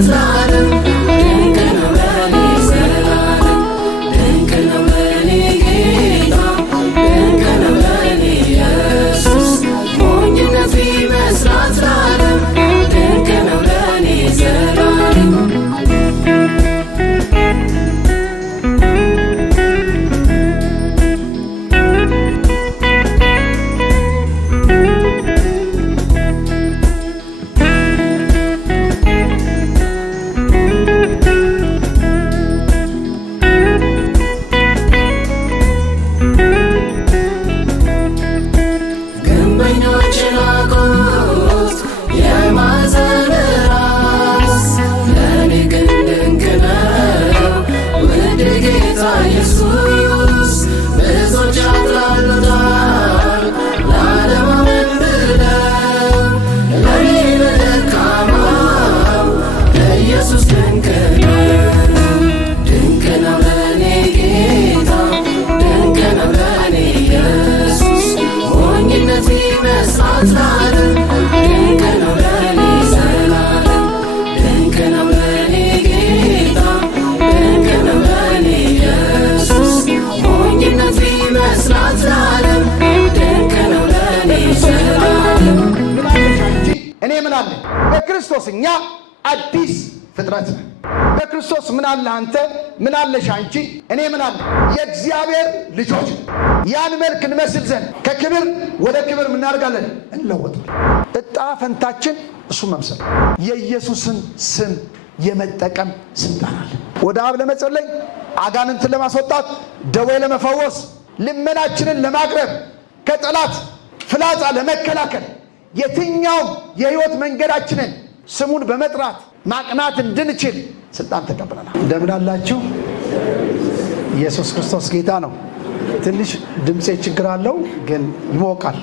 መስራት ለዓለም ድንቅ ነው ለኔ ዘላለም ድንቅ ነው ለኔ ጌታ ድንቅ ነው ለኔ ኢየሱስ ሞኝነት መስራት ለዓለም ድንቅ ነው ለኔ ዘላለም በክርስቶስኛ አዲስ ፍጥረት ነን። በክርስቶስ ምን አለ አንተ ምን አለሽ አንቺ እኔ ምን አለ የእግዚአብሔር ልጆች ያን መልክ እንመስል ዘንድ ከክብር ወደ ክብር ምን እናደርጋለን እንለወጣለን። እጣ ፈንታችን እሱ መምሰል የኢየሱስን ስም የመጠቀም ስልጣን አለ። ወደ አብ ለመጸለይ አጋንንትን ለማስወጣት ደዌ ለመፈወስ ልመናችንን ለማቅረብ ከጠላት ፍላጻ ለመከላከል የትኛው የህይወት መንገዳችንን ስሙን በመጥራት ማቅናት እንድንችል ስልጣን ተቀብለናል። እንደምን አላችሁ? ኢየሱስ ክርስቶስ ጌታ ነው። ትንሽ ድምጼ ችግር አለው ግን ይሞቃል።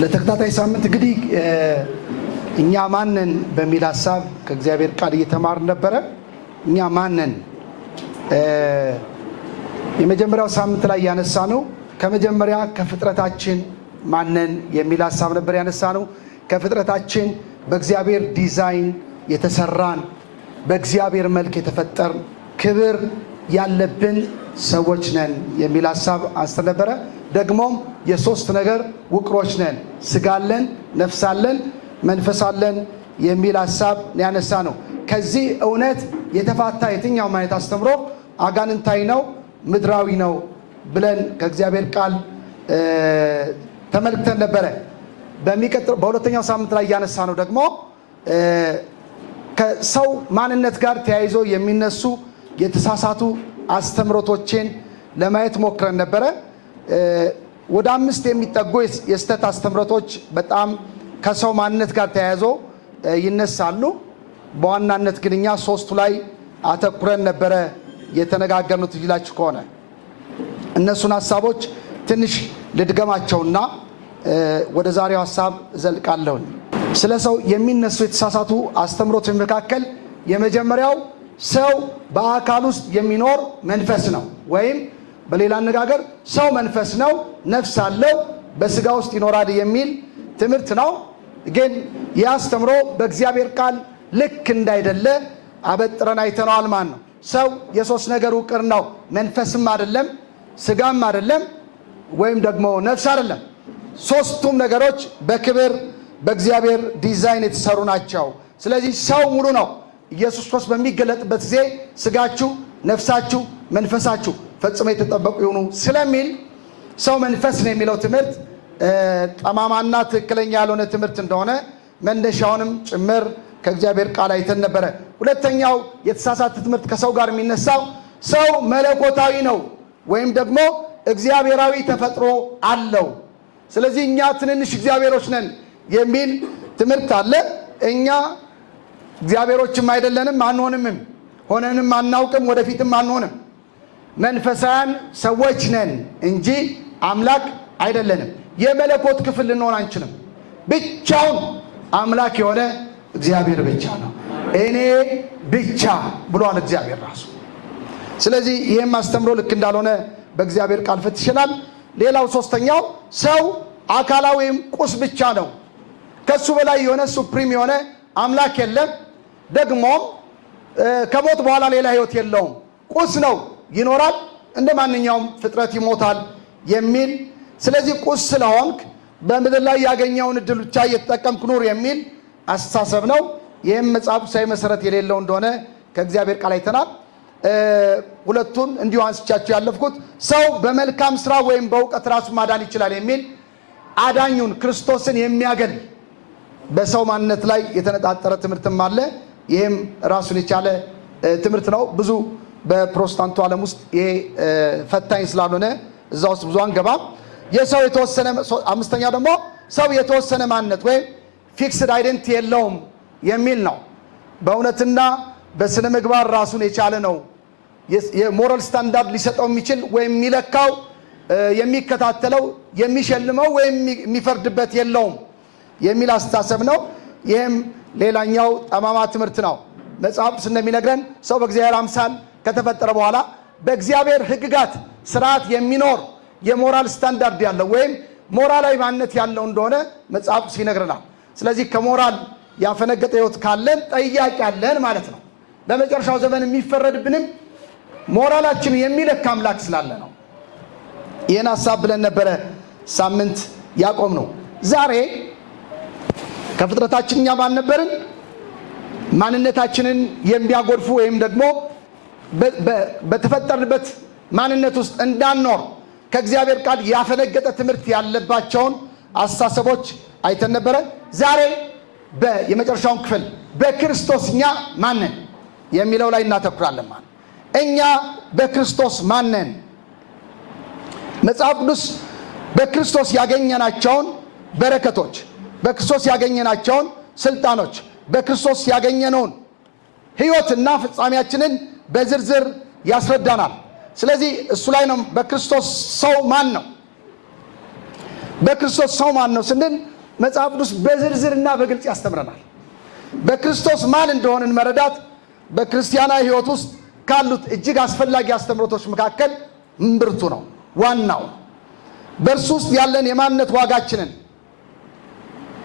ለተከታታይ ሳምንት እንግዲህ እኛ ማንን በሚል ሐሳብ ከእግዚአብሔር ቃል እየተማርን ነበረ። እኛ ማንን የመጀመሪያው ሳምንት ላይ ያነሳ ነው ከመጀመሪያ ከፍጥረታችን ማንን የሚል ሐሳብ ነበር ያነሳ ነው። ከፍጥረታችን በእግዚአብሔር ዲዛይን የተሰራን በእግዚአብሔር መልክ የተፈጠርን ክብር ያለብን ሰዎች ነን የሚል ሐሳብ አንስተን ነበረ። ደግሞም የሶስት ነገር ውቅሮች ነን፣ ስጋ አለን፣ ነፍስ አለን፣ መንፈስ አለን የሚል ሐሳብ ያነሳ ነው። ከዚህ እውነት የተፋታ የትኛውም አይነት አስተምሮ አጋንንታዊ ነው፣ ምድራዊ ነው ብለን ከእግዚአብሔር ቃል ተመልክተን ነበረ። በሁለተኛው ሳምንት ላይ ያነሳ ነው ደግሞ ከሰው ማንነት ጋር ተያይዞ የሚነሱ የተሳሳቱ አስተምሮቶችን ለማየት ሞክረን ነበረ። ወደ 5 የሚጠጉ የስተት አስተምሮቶች በጣም ከሰው ማንነት ጋር ተያይዞ ይነሳሉ። በዋናነት ግን እኛ 3ቱ ላይ አተኩረን ነበረ የተነጋገርነው ይላችሁ ከሆነ እነሱን ሐሳቦች ትንሽ ልድገማቸውና ወደ ዛሬው ሐሳብ ዘልቃለሁ። ስለ ሰው የሚነሱ የተሳሳቱ አስተምሮቶች መካከል የመጀመሪያው ሰው በአካል ውስጥ የሚኖር መንፈስ ነው፣ ወይም በሌላ አነጋገር ሰው መንፈስ ነው፣ ነፍስ አለው፣ በስጋ ውስጥ ይኖራል የሚል ትምህርት ነው። ግን ይህ አስተምሮ በእግዚአብሔር ቃል ልክ እንዳይደለ አበጥረን አይተነዋል ማለት ነው። ሰው የሶስት ነገር ውቅር ነው። መንፈስም አይደለም፣ ስጋም አይደለም፣ ወይም ደግሞ ነፍስ አይደለም። ሶስቱም ነገሮች በክብር በእግዚአብሔር ዲዛይን የተሰሩ ናቸው። ስለዚህ ሰው ሙሉ ነው። ኢየሱስ ክርስቶስ በሚገለጥበት ጊዜ ስጋችሁ፣ ነፍሳችሁ፣ መንፈሳችሁ ፈጽሞ የተጠበቁ ይሁኑ ስለሚል ሰው መንፈስ ነው የሚለው ትምህርት ጠማማና ትክክለኛ ያልሆነ ትምህርት እንደሆነ መነሻውንም ጭምር ከእግዚአብሔር ቃል አይተን ነበረ። ሁለተኛው የተሳሳተ ትምህርት ከሰው ጋር የሚነሳው ሰው መለኮታዊ ነው ወይም ደግሞ እግዚአብሔራዊ ተፈጥሮ አለው፣ ስለዚህ እኛ ትንንሽ እግዚአብሔሮች ነን የሚል ትምህርት አለ። እኛ እግዚአብሔሮችም አይደለንም፣ አንሆንምም፣ ሆነንም አናውቅም፣ ወደፊትም አንሆንም። መንፈሳውያን ሰዎች ነን እንጂ አምላክ አይደለንም። የመለኮት ክፍል ልንሆን አንችልም። ብቻውን አምላክ የሆነ እግዚአብሔር ብቻ ነው። እኔ ብቻ ብሏል እግዚአብሔር ራሱ። ስለዚህ ይህም አስተምሮ ልክ እንዳልሆነ በእግዚአብሔር ቃል ፈትሸናል። ሌላው ሶስተኛው ሰው አካላዊም ቁስ ብቻ ነው። ከሱ በላይ የሆነ ሱፕሪም የሆነ አምላክ የለም፣ ደግሞም ከሞት በኋላ ሌላ ህይወት የለውም፣ ቁስ ነው፣ ይኖራል፣ እንደ ማንኛውም ፍጥረት ይሞታል የሚል ስለዚህ ቁስ ስለሆንክ በምድር ላይ ያገኘውን እድል ብቻ እየተጠቀምክ ኑር የሚል አስተሳሰብ ነው። ይህም መጽሐፍ ቅዱሳዊ መሰረት የሌለው እንደሆነ ከእግዚአብሔር ቃል አይተናል። ሁለቱን እንዲሁ አንስቻቸው ያለፍኩት ሰው በመልካም ስራ ወይም በእውቀት ራሱን ማዳን ይችላል የሚል አዳኙን ክርስቶስን የሚያገል በሰው ማንነት ላይ የተነጣጠረ ትምህርትም አለ። ይህም ራሱን የቻለ ትምህርት ነው። ብዙ በፕሮቴስታንቱ ዓለም ውስጥ ይሄ ፈታኝ ስላልሆነ እዛ ውስጥ ብዙ አንገባም። የሰው የተወሰነ አምስተኛው ደግሞ ሰው የተወሰነ ማንነት ወይም ፊክስድ አይደንቲቲ የለውም የሚል ነው። በእውነትና በስነ ምግባር ራሱን የቻለ ነው። የሞራል ስታንዳርድ ሊሰጠው የሚችል ወይም የሚለካው፣ የሚከታተለው፣ የሚሸልመው ወይም የሚፈርድበት የለውም የሚል አስተሳሰብ ነው። ይህም ሌላኛው ጠማማ ትምህርት ነው። መጽሐፍ ቅዱስ እንደሚነግረን ሰው በእግዚአብሔር አምሳል ከተፈጠረ በኋላ በእግዚአብሔር ሕግጋት ስርዓት የሚኖር የሞራል ስታንዳርድ ያለው ወይም ሞራላዊ ማንነት ያለው እንደሆነ መጽሐፍ ቅዱስ ይነግረናል። ስለዚህ ከሞራል ያፈነገጠ ህይወት ካለን ጠያቂ ያለን ማለት ነው። በመጨረሻው ዘመን የሚፈረድብንም ሞራላችን የሚለካ አምላክ ስላለ ነው። ይህን ሀሳብ ብለን ነበረ ሳምንት ያቆም ነው። ዛሬ ከፍጥረታችን እኛ ባልነበርን ማንነታችንን የሚያጎድፉ ወይም ደግሞ በተፈጠርንበት ማንነት ውስጥ እንዳንኖር ከእግዚአብሔር ቃል ያፈነገጠ ትምህርት ያለባቸውን አስተሳሰቦች አይተን ነበረ። ዛሬ የመጨረሻውን ክፍል በክርስቶስ እኛ ማነን የሚለው ላይ እናተኩራለን። ማለት እኛ በክርስቶስ ማነን? መጽሐፍ ቅዱስ በክርስቶስ ያገኘናቸውን በረከቶች፣ በክርስቶስ ያገኘናቸውን ስልጣኖች፣ በክርስቶስ ያገኘነውን ህይወትና ፍጻሜያችንን በዝርዝር ያስረዳናል። ስለዚህ እሱ ላይ ነው። በክርስቶስ ሰው ማን ነው? በክርስቶስ ሰው ማን ነው ስንል መጽሐፍ ቅዱስ በዝርዝርና በግልጽ ያስተምረናል። በክርስቶስ ማን እንደሆንን መረዳት በክርስቲያናዊ ህይወት ውስጥ ካሉት እጅግ አስፈላጊ አስተምሮቶች መካከል እምብርቱ ነው፣ ዋናው። በእርሱ ውስጥ ያለን የማንነት ዋጋችንን፣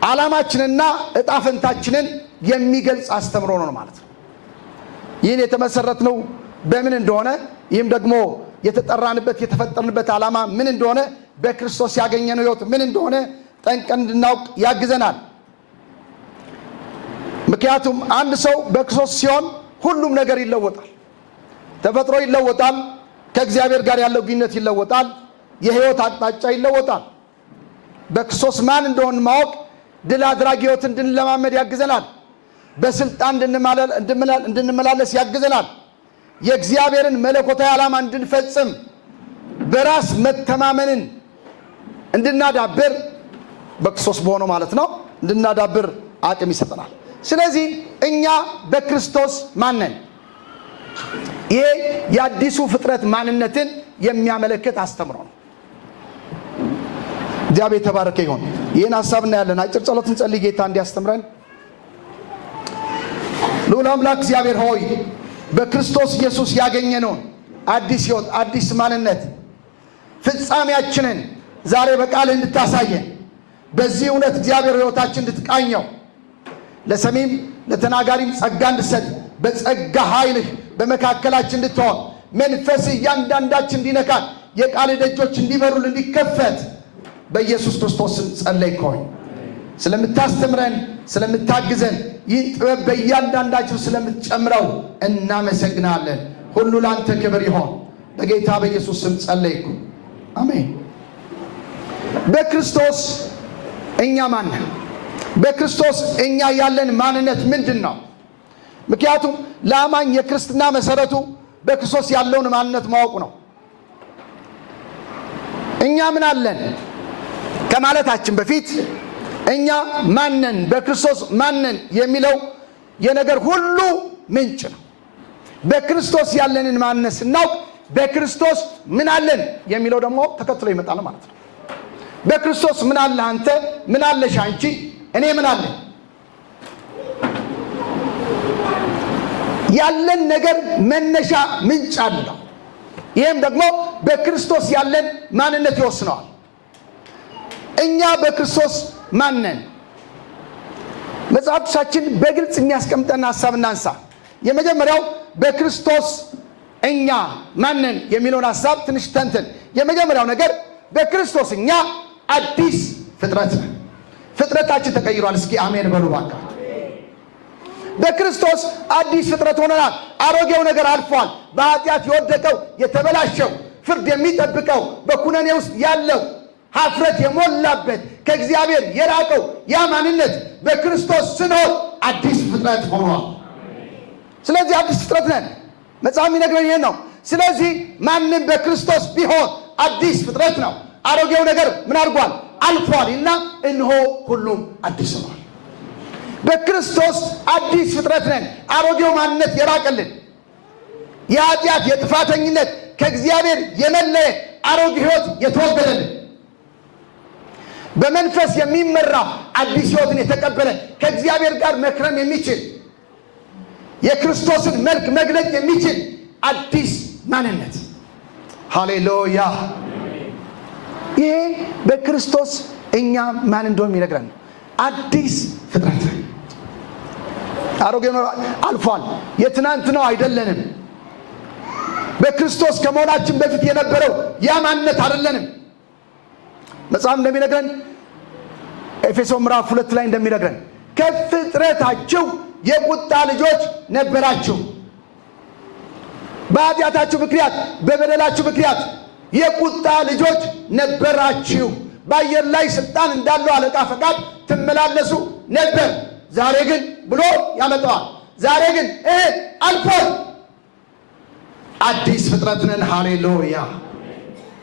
ዓላማችንና እጣ ፈንታችንን የሚገልጽ አስተምሮ ነው ማለት ነው። ይህን የተመሰረትነው በምን እንደሆነ፣ ይህም ደግሞ የተጠራንበት የተፈጠርንበት ዓላማ ምን እንደሆነ፣ በክርስቶስ ያገኘነው ህይወት ምን እንደሆነ ጠንቅቀን እንድናውቅ ያግዘናል። ምክንያቱም አንድ ሰው በክርስቶስ ሲሆን ሁሉም ነገር ይለወጣል። ተፈጥሮ ይለወጣል። ከእግዚአብሔር ጋር ያለው ግንኙነት ይለወጣል። የህይወት አቅጣጫ ይለወጣል። በክርስቶስ ማን እንደሆን ማወቅ ድል አድራጊ ህይወት እንድንለማመድ ያግዘናል። በስልጣን እንድንመላለስ ያግዘናል። የእግዚአብሔርን መለኮታዊ ዓላማ እንድንፈጽም በራስ መተማመንን እንድናዳብር በክርስቶስ በሆነው ማለት ነው እንድናዳብር አቅም ይሰጠናል። ስለዚህ እኛ በክርስቶስ ማነን? ይሄ የአዲሱ ፍጥረት ማንነትን የሚያመለክት አስተምሮ ነው። እግዚአብሔር የተባረከ ይሁን። ይህን ሀሳብ እናያለን። አጭር ጸሎት እንጸልይ ጌታ እንዲያስተምረን። ልዑል አምላክ እግዚአብሔር ሆይ በክርስቶስ ኢየሱስ ያገኘነውን አዲስ ህይወት፣ አዲስ ማንነት ፍጻሜያችንን ዛሬ በቃል እንድታሳየን፣ በዚህ እውነት እግዚአብሔር ህይወታችን እንድትቃኘው፣ ለሰሚም ለተናጋሪም ጸጋ እንድሰጥ፣ በጸጋ ኃይልህ በመካከላችን እንድትሆን፣ መንፈስ እያንዳንዳችን እንዲነካን፣ የቃል ደጆች እንዲበሩል እንዲከፈት በኢየሱስ ክርስቶስን ጸለይኩኝ። ስለምታስተምረን፣ ስለምታግዘን፣ ይህን ጥበብ በእያንዳንዳችን ስለምትጨምረው እናመሰግናለን። ሁሉ ለአንተ ክብር ይሆን። በጌታ በኢየሱስ ስም ጸለይኩ፣ አሜን። በክርስቶስ እኛ ማን ነን? በክርስቶስ እኛ ያለን ማንነት ምንድን ነው? ምክንያቱም ለአማኝ የክርስትና መሰረቱ በክርስቶስ ያለውን ማንነት ማወቁ ነው። እኛ ምን አለን ከማለታችን በፊት እኛ ማነን፣ በክርስቶስ ማነን የሚለው የነገር ሁሉ ምንጭ ነው። በክርስቶስ ያለንን ማንነት ስናውቅ በክርስቶስ ምን አለን የሚለው ደግሞ ተከትሎ ይመጣል ማለት ነው። በክርስቶስ ምን አለ አንተ፣ ምን አለሽ አንቺ፣ እኔ ምን አለን? ያለን ነገር መነሻ ምንጭ አለው። ይህም ደግሞ በክርስቶስ ያለን ማንነት ይወስነዋል። እኛ በክርስቶስ ማነን? መጽሐፍቶቻችን በግልጽ የሚያስቀምጠን ሐሳብ እናንሳ። የመጀመሪያው በክርስቶስ እኛ ማንን የሚለውን ሐሳብ ትንሽ ተንትን። የመጀመሪያው ነገር በክርስቶስ እኛ አዲስ ፍጥረት ነን። ፍጥረታችን ተቀይሯል። እስኪ አሜን በሉ ባካ። በክርስቶስ አዲስ ፍጥረት ሆነናል። አሮጌው ነገር አልፏል። በኃጢአት የወደቀው የተበላሸው ፍርድ የሚጠብቀው በኩነኔ ውስጥ ያለው ኀፍረት የሞላበት ከእግዚአብሔር የራቀው ያ ማንነት በክርስቶስ ስንሆን አዲስ ፍጥረት ሆኗል። ስለዚህ አዲስ ፍጥረት ነን። መጽሐፍ የሚነግረን ይሄን ነው። ስለዚህ ማንም በክርስቶስ ቢሆን አዲስ ፍጥረት ነው። አሮጌው ነገር ምን አድርጓል? አልፏል እና እነሆ ሁሉም አዲስ ሆኗል። በክርስቶስ አዲስ ፍጥረት ነን። አሮጌው ማንነት የራቀልን የኃጢአት የጥፋተኝነት ከእግዚአብሔር የመለየ አሮጌ ሕይወት የተወገደልን በመንፈስ የሚመራ አዲስ ሕይወትን የተቀበለ ከእግዚአብሔር ጋር መክረም የሚችል የክርስቶስን መልክ መግለጥ የሚችል አዲስ ማንነት። ሃሌሉያ! ይሄ በክርስቶስ እኛ ማን እንደሆነ የሚነግረን ነው። አዲስ ፍጥረት አሮጌው አልፏል። የትናንት ነው አይደለንም። በክርስቶስ ከመሆናችን በፊት የነበረው ያ ማንነት አይደለንም። መጽሐፍ እንደሚነግረን ኤፌሶን ምዕራፍ 2 ላይ እንደሚነግረን ከፍጥረታችሁ የቁጣ ልጆች ነበራችሁ፣ በኃጢአታችሁ ምክንያት በበደላችሁ ምክንያት የቁጣ ልጆች ነበራችሁ። በአየር ላይ ስልጣን እንዳለው አለቃ ፈቃድ ትመላለሱ ነበር። ዛሬ ግን ብሎ ያመጣዋል። ዛሬ ግን አልፏል፣ አዲስ ፍጥረት ነን። ሃሌሉያ!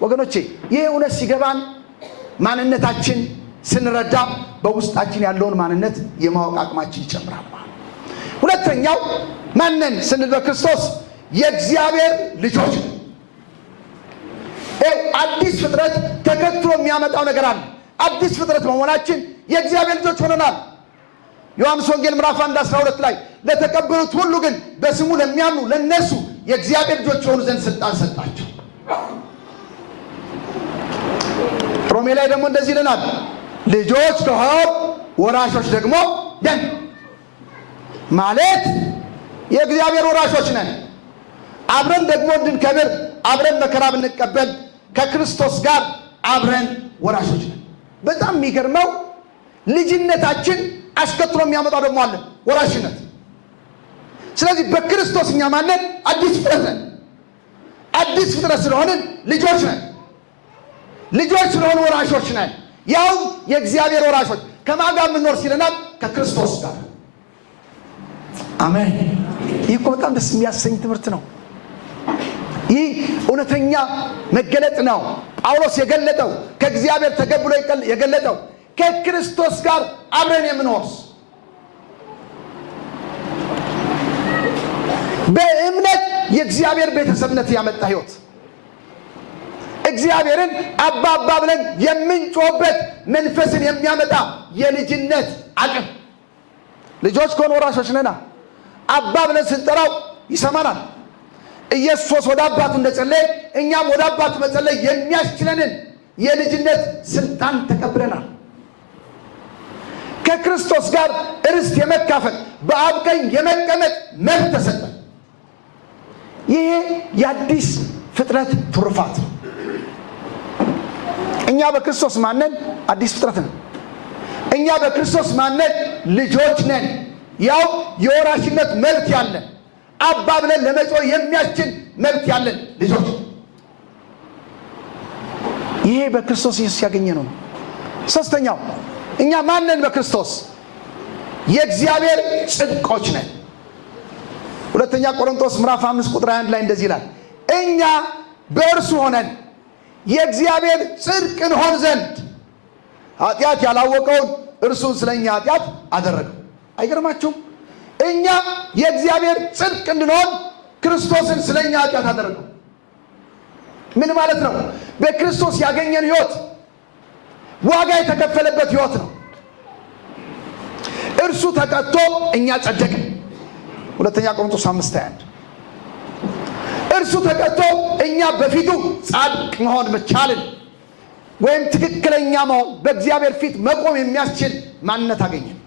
ወገኖቼ ይህ እውነት ሲገባን ማንነታችን ስንረዳ በውስጣችን ያለውን ማንነት የማወቅ አቅማችን ይጨምራል። ሁለተኛው ማንን ስንል በክርስቶስ የእግዚአብሔር ልጆች ነን። አዲስ ፍጥረት ተከትሎ የሚያመጣው ነገር አለ። አዲስ ፍጥረት በመሆናችን የእግዚአብሔር ልጆች ሆነናል። ዮሐንስ ወንጌል ምዕራፍ 1:12 ላይ ለተቀበሉት ሁሉ ግን በስሙ ለሚያምኑ ለነሱ የእግዚአብሔር ልጆች የሆኑ ዘንድ ስልጣን ሰጣቸው። ሮሜ ላይ ደግሞ እንደዚህ ይለናል፣ ልጆች ከሆን ወራሾች ደግሞ ነን። ማለት የእግዚአብሔር ወራሾች ነን። አብረን ደግሞ እንድንከብር አብረን መከራ ብንቀበል ከክርስቶስ ጋር አብረን ወራሾች ነን። በጣም የሚገርመው ልጅነታችን አስከትሎ የሚያመጣው ደግሞ አለ ወራሽነት። ስለዚህ በክርስቶስ እኛ ማንን አዲስ ፍጥረት ነን። አዲስ ፍጥረት ስለሆንን ልጆች ነን። ልጆች ስለሆኑ ወራሾች ነን። ያው የእግዚአብሔር ወራሾች ከማን ጋር የምንኖር ሲለናል? ከክርስቶስ ጋር። አሜን። ይህ እኮ በጣም ደስ የሚያሰኝ ትምህርት ነው። ይህ እውነተኛ መገለጥ ነው። ጳውሎስ የገለጠው ከእግዚአብሔር ተቀብሎ የገለጠው ከክርስቶስ ጋር አብረን የምንወርስ በእምነት የእግዚአብሔር ቤተሰብነት ያመጣ ሕይወት እግዚአብሔርን አባ አባ ብለን የምንጮህበት መንፈስን የሚያመጣ የልጅነት አቅም። ልጆች ከሆኑ ወራሾች ነና። አባ ብለን ስንጠራው ይሰማናል። ኢየሱስ ወደ አባቱ እንደጸለየ እኛም ወደ አባቱ መጸለይ የሚያስችለንን የልጅነት ስልጣን ተቀብለናል። ከክርስቶስ ጋር ርስት የመካፈል በአብ ቀኝ የመቀመጥ መብት ተሰጠን። ይሄ የአዲስ ፍጥረት ትሩፋት ነው። እኛ በክርስቶስ ማነን? አዲስ ፍጥረት ነን። እኛ በክርስቶስ ማነን? ልጆች ነን። ያው የወራሽነት መብት ያለን አባ ብለን ለመጮህ የሚያስችል መብት ያለን ልጆች። ይሄ በክርስቶስ ኢየሱስ ያገኘ ነው። ሶስተኛው እኛ ማነን? በክርስቶስ የእግዚአብሔር ጽድቆች ነን። ሁለተኛ ቆሮንቶስ ምዕራፍ 5 ቁጥር 1 ላይ እንደዚህ ይላል፣ እኛ በእርሱ ሆነን የእግዚአብሔር ጽድቅ እንሆን ዘንድ ኃጢአት ያላወቀውን እርሱን ስለኛ ኃጢአት አደረገው። አይገርማችሁም? እኛ የእግዚአብሔር ጽድቅ እንድንሆን ክርስቶስን ስለኛ ኃጢአት አደረገው። ምን ማለት ነው? በክርስቶስ ያገኘን ሕይወት ዋጋ የተከፈለበት ሕይወት ነው። እርሱ ተቀጥቶ እኛ ጸደቅን። ሁለተኛ ቆሮንቶስ 5:21 እርሱ ተቀጥቶ እኛ በፊቱ ጻድቅ መሆን መቻልን ወይም ትክክለኛ መሆን በእግዚአብሔር ፊት መቆም የሚያስችል ማንነት አገኘን።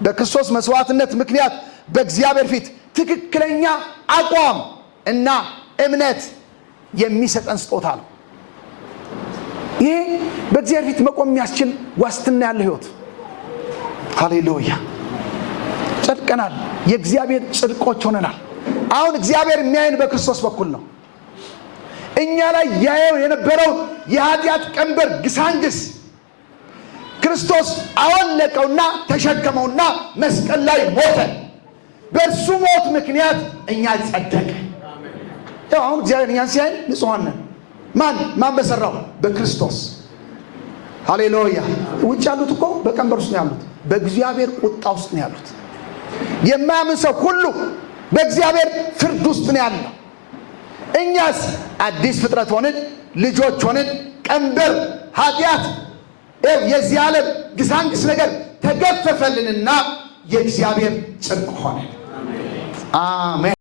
በክርስቶስ መስዋዕትነት ምክንያት በእግዚአብሔር ፊት ትክክለኛ አቋም እና እምነት የሚሰጠን ስጦታ ነው። ይሄ በእግዚአብሔር ፊት መቆም የሚያስችል ዋስትና ያለ ህይወት። ሃሌሉያ! ጸድቀናል፣ የእግዚአብሔር ጽድቆች ሆነናል። አሁን እግዚአብሔር የሚያየን በክርስቶስ በኩል ነው። እኛ ላይ ያየው የነበረውን የኃጢአት ቀንበር ግሳንግስ ክርስቶስ አወለቀውና ተሸከመውና መስቀል ላይ ሞተ። በእርሱ ሞት ምክንያት እኛ ጸደቀ። አሁን እግዚአብሔር እኛን ሲያየን ንጹሐን ነን። ማን በሰራው? በክርስቶስ። ሃሌሉያ! ውጭ ያሉት እኮ በቀንበር ውስጥ ነው ያሉት፣ በእግዚአብሔር ቁጣ ውስጥ ነው ያሉት። የማያምን ሰው ሁሉ በእግዚአብሔር ፍርድ ውስጥ ነው ያለው። እኛስ አዲስ ፍጥረት ሆንን፣ ልጆች ሆንን። ቀንበር ኃጢአት፣ የዚህ ዓለም ግሳንግስ ነገር ተገፈፈልንና የእግዚአብሔር ጽድቅ ሆነ። አሜን።